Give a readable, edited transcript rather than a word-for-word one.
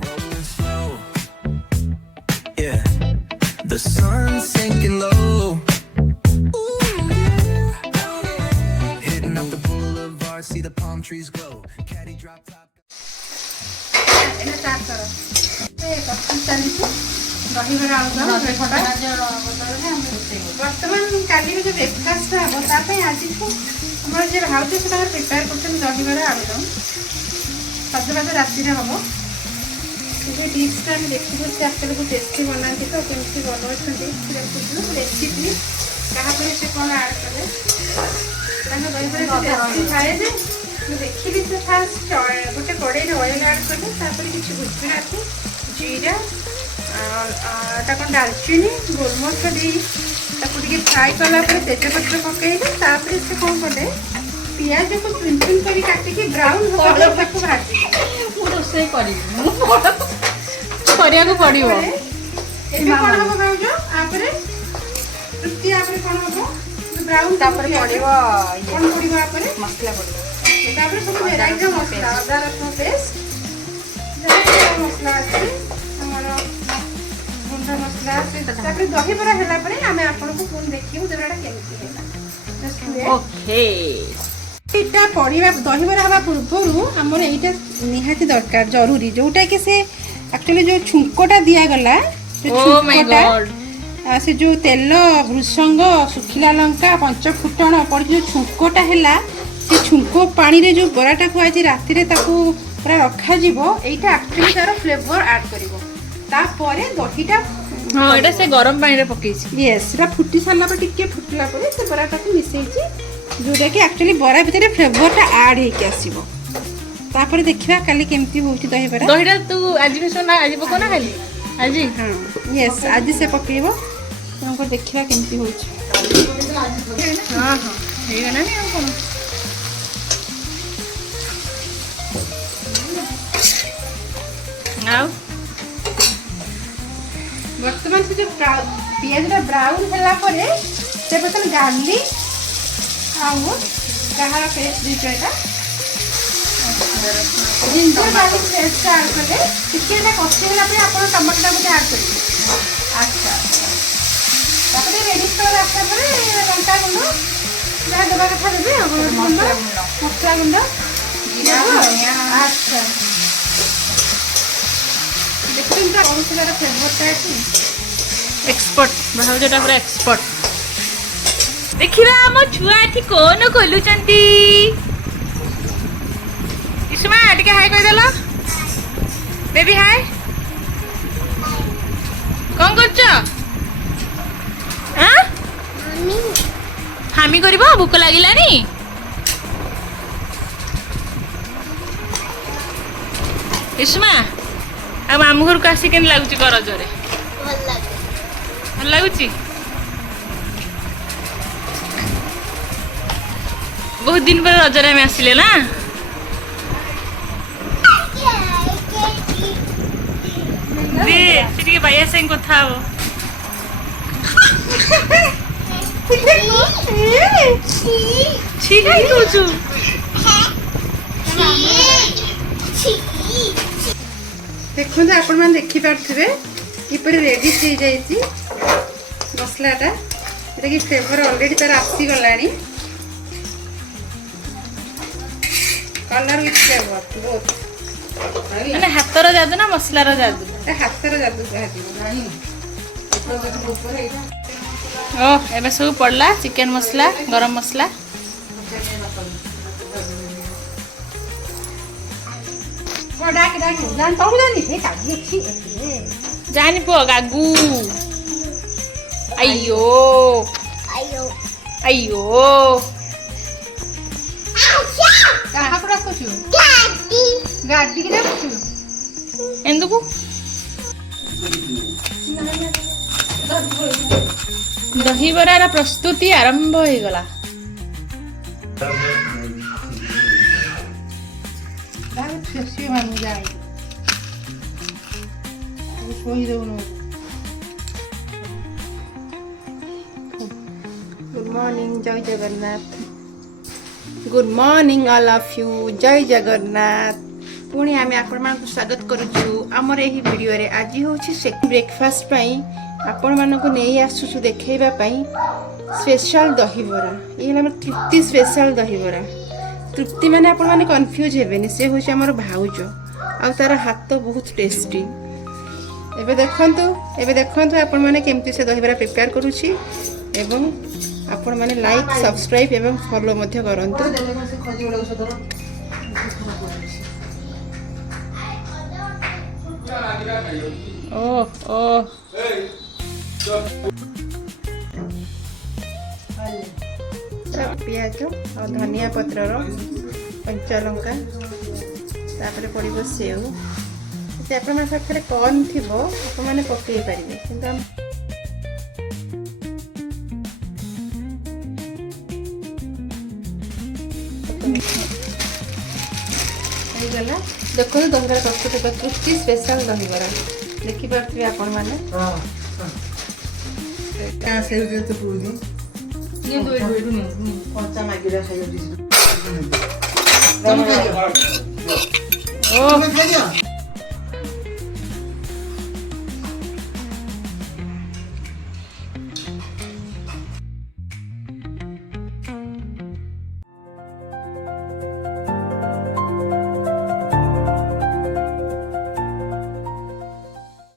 Rolling slow, yeah. The sun's sinking low. Ooh, hitting up the boulevard, see the palm trees glow. Caddy drop top. ଦହିବରା ବର୍ତ୍ତମାନ କାଲିର ଯୋଉ breakfast ହବ ତା ପାଇଁ ଆଜିଠୁ ଆମର ଯିଏ ଭାଉଜ ସେ ତାଙ୍କର ପ୍ରିପେୟାର କରୁଛନ୍ତି ଦହିବରା ଆଳୁଦମ ସଜବାଜ ରାତିରେ ହବ। ସେ ଯୋଉ ଡିସ୍ଟା ଆମେ ଦେଖିବୁ ସେ ଆକ୍ଚୁଆଲି ବହୁତ ଟେଷ୍ଟି ବନାନ୍ତି ତ କେମିତି ବନଉଛନ୍ତି ଦେଖୁଛୁ ରେସିପି କାହାପରେ ସେ କ'ଣ ଆଡ଼୍ କଲେ ତାଙ୍କ ଦହିବରା ଟେଷ୍ଟି ଥାଏ ଯେ ମୁଁ ଦେଖିଲି ସେ ଫାଷ୍ଟ ଗୋଟେ କଡ଼େଇରେ ଅଏଲ୍ ଆଡ଼୍ କଲେ ତାପରେ କିଛି ଗୁଜୁରାତି ଜିରା ता कौन डालचीनी गोलमरिच दी फ्राए कला तेजपत्र पकईले से कौन कले पियाज को चुन चुन कर काटिकी ब्राउन भाजी ब्राउन मसला सब वेराइटी मसला अदा रसुण पेस्ट मसला मसला दहीबरा है आपको पुणी देखिए पड़ा दहीबरा हवा पूर्व आमर यहाँ निहाती दरकार जरूरी जोटा कि से एक्चुअली जो छुंकटा दिगला से जो तेल भृसंग सुखिला लंका पंचफुटण पड़ जो छुंकटा है से छुंक पानी रे जो बराटा को आज राति पूरा रखा यहाँ एक्चुअली तार फ्लेवर ऐड कर तापर दहीटा हाँ एटा से गरम पानी रे पकेछि यस सेटा फुटी सारला पर टिके फुटला पर से बराटा को मिसेछि जोटा कि एक्चुअली बरा भीतर फ्लेवरटा ऐड हे के आसीबो तापर देखिबा काली केमती होछि दही बरा दहीटा तू आज भी सोना आज पको ना खाली आज हां यस आज से पकेबो हमको देखिबा केमती होछि हां हां हे गना नि हम कोन आओ वर्तमान से जो पियाज ब्राउन है बर्तमान गार्लिक आहार पेस्ट दीजिए जिंजर गार्लिक पेस्ट ऐड कले टिके कषिगला आप टमाटर गोटे ऐड करेंगे अच्छा रेडी कलर आसा लंका गुंड जहाँ देवा कथा देवे मसला गुंड अच्छा एक्सपर्ट भाउजटा पूरा एक्सपर्ट देखिबा हम छुआ एठी कोन खोलुचंती इसमा टिके हाय कह देला बेबी हाय कोन करछ हां हामी करबो भूख लागिलानी इसमा अब मामू घर को आसी के लगुच रजरे भल लगुच बहुत दिन पर रजरे आम आसिले ना दे से भाई संग कथा हो छी काई कहू देखो आपण मैंने देखी पारे किपर रेडी हो जाए मसलाटा जोटा कि फ्लेवर ऑलरेडी तार आसीगला कलर विथ फ्लेवर बहुत मैंने हाथर जादू ना मसलार जादू हाथर जादू ओ एबे सब पड़ला चिकन मसला गरम मसला जानी पो गागू अयो अयो गाड़ी ఎందుకు दहीबरार प्रस्तुति आरंभ हो गला गुड मॉर्निंग जय Jagannath good morning all of you जय जगन्नाथ पुणी आम आपण मानक स्वागत करुचु आमर यही वीडियो रे आज होछि सेकंड ब्रेकफास्ट पई आपण मानक नै आसुछु देखैबा पई स्पेशल दहीबरा ये हमर तृप्ति स्पेशल दहीबरा तृप्ति माने आपण माने कंफ्यूज हेबेनी से होछि हमर भाउजो आ तार हाथ तो बहुत टेस्टी एबे देखंतु आपण माने केमती से दहीबरा प्रिपेयर करूछि एवं आपण माने लाइक सब्सक्राइब एवं फॉलो मध्य करंतु ओह ओह पियाज और धनिया पत्र कंचा लंका तापर पड़ो सेव आप पाखे कॉर्न थी आपने पकई पारे कि गला देखो दहीबरा प्रस्तुत तृप्ति स्पेशल दहीबरा देखिपे आपण मैंने कच्चा